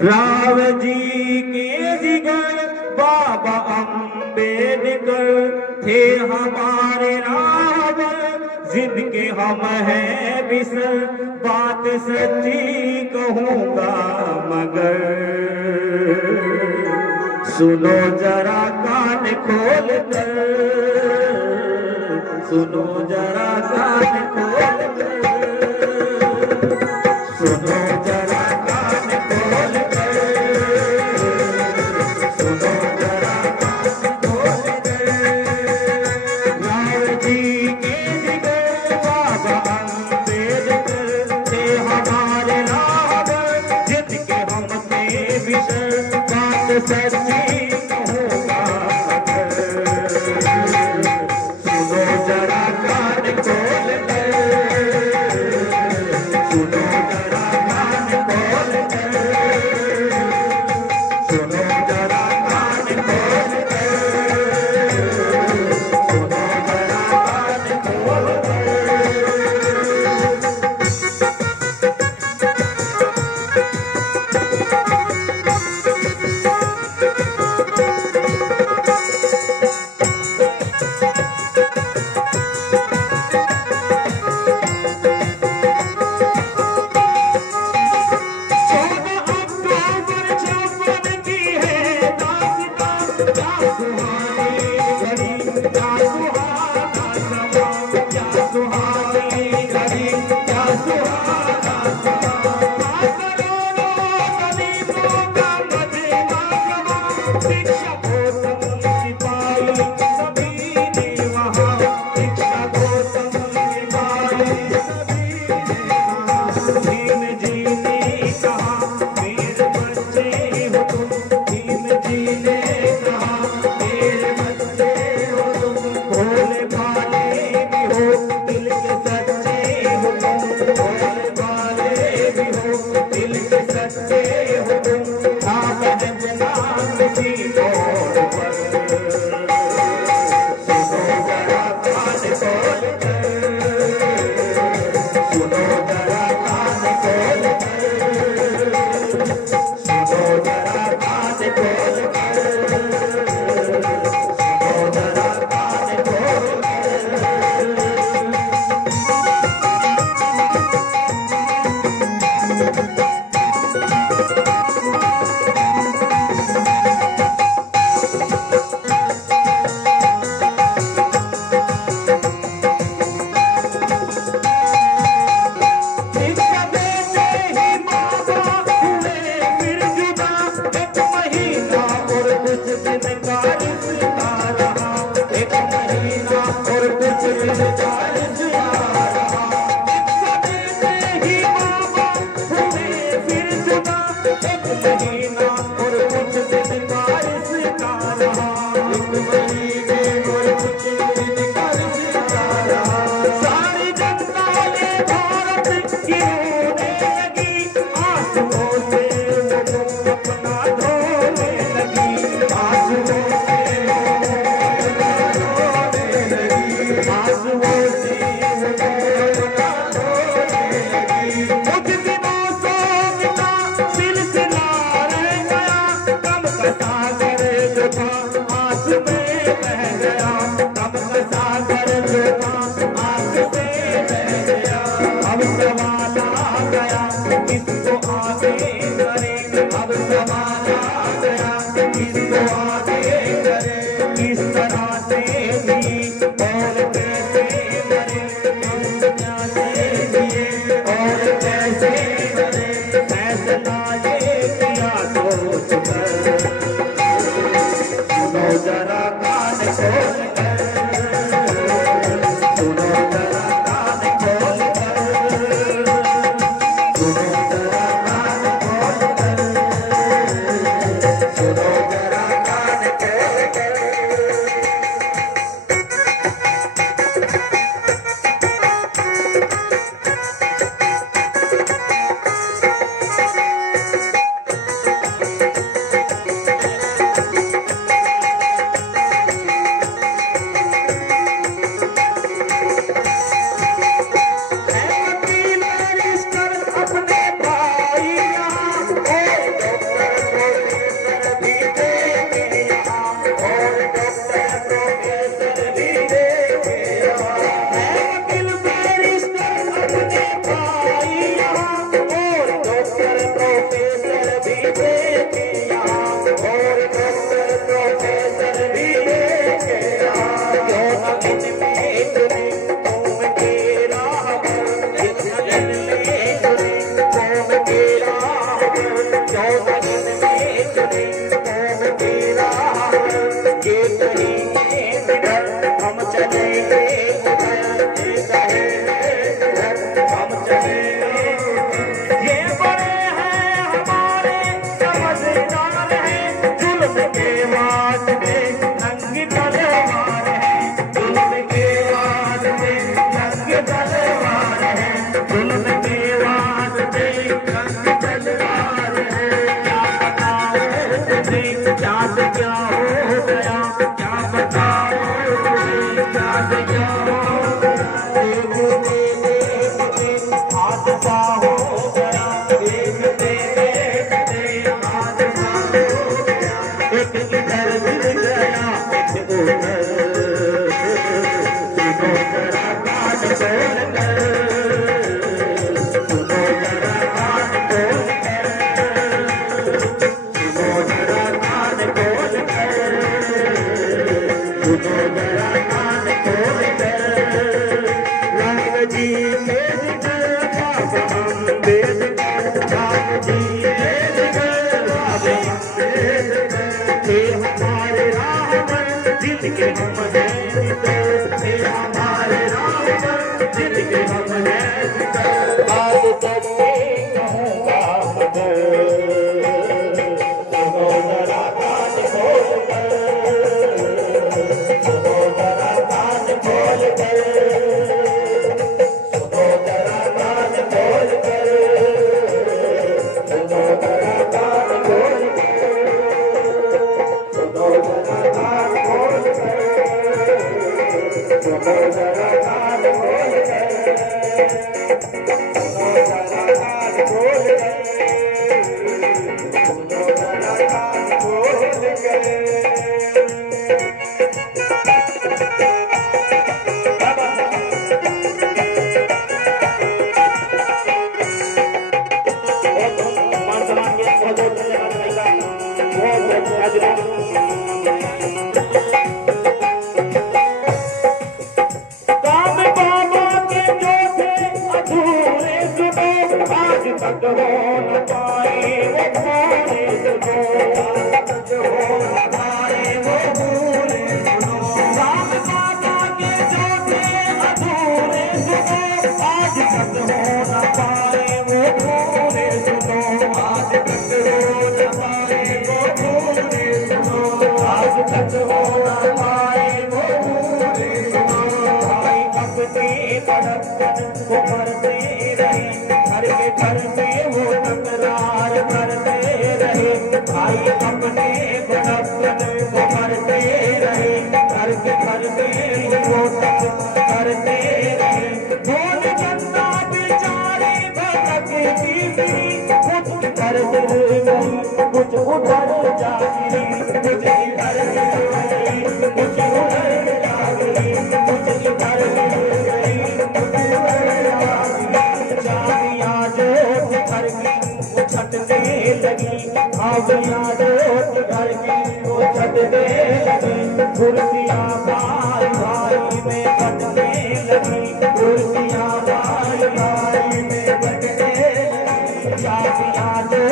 राव जी के जिगर बाबा अम्बेडकर थे हमारे रावण, जिनके हम हैं बिसर, बात सच्ची कहूँगा मगर सुनो जरा कान खोल कर, सुनो जरा कान खोल कर, सुनो जरा कान खोल कर, सुनो जरा कान खोल कर। राव जी के जिगर बाबा अम्बेडकर थे हमारे रावण, जिनके हम थे बिसर, बात सच्ची कहूँगा मगर सुनो जरा कान खोल कर, सुनो जरा कान खोल कर, सुनो जरा कान खोल कर, सुनो जरा कान खोल कर। चौदह में चले मोह तेरा ये कहेंगे इधर हम चलेंगे उधर, ये कहेंगे उधर हम चलेंगे। ये बड़े हैं हमारे समझदार हैं, जुल्म के वास्ते नंगी तलवार है, जुल्म के वास्ते नंगी तलवार है, जुल्म के वास्ते नंगी तलवार है। क्या बताओ तुझे क्या से क्या हो गया, क्या बताओ तुझे क्या से क्या हो गया। देखते देखते हादसा हो गया, देखते देखते हादसा हो गया। एक इधर गिर गया एक उधर, सुनो जरा कान खोल कर, सुनो जरा कान खोल कर, सुनो जरा कान खोल कर, सुनो जरा कान खोल कर। राम जी के जिगर बाबा अम्बेडकर, राम जी के जिगर बाबा अम्बेडकर, थे हमारे रावण दिल के हम हैं निडर, थे हमारे रावण दिल के हम हैं निडर। आज तक के कहूँगा मगर, सुनो जरा कान खोल कर, सुनो जरा कान खोल कर, सुनो जरा कान खोल कर, सुनो जरा कान खोल कर, सुनो जरा कान खोल कर, सुनो जरा कान खोल कर, सुनो जरा कान खोल कर, सुनो जरा कान खोल कर। काम बाबा के जो थे अधूरे सुनो, आज तक हो न पाए वो पूरे सुनो, आज तक हो न पाए वो पूरे सुनो। काम बाबा के जो थे अधूरे सुनो, आज तक हो न पाए वो पूरे सुनो, आज तक हो न पाए वो पूरे सुनो, आज तक हो न पाए वो पूरे सुनो। भाई अपनी धड़कन को करते रहे, घर के घर में वो तकरार करते रहे, भाई अपने धड़कन को करते रहे, घर के घर में वो तक करते रहे। बोल जनता बेचारे भटकती थी, कुछ कर गई कुछ उधर जा गिरी, कुछ इधर गई कुछ उधर जा गिरी, कुछ इधर गई कुछ उधर जा गिरी। चाबियां जो घर की वो छटने लगी, चाबियां जो घर की वो छटने लगी, कुर्सियां भाई भाई में बटने लगी, कुर्सियां भाई भाई में बटने लगी। चाबियां जो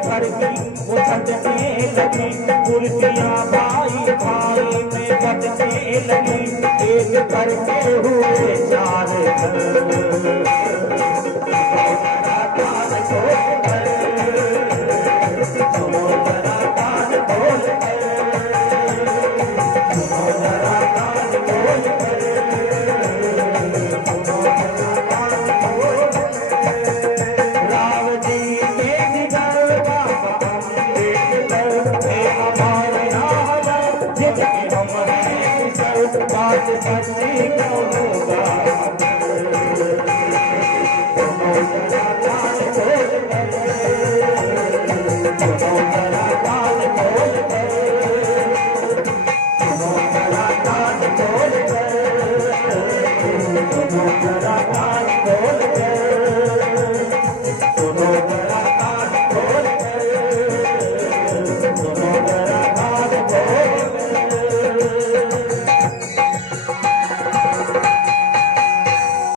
घर की वो छटने लगी, कुर्सियां भाई भाई में बटने लगी। एक करके हुए चार घर, कान खोल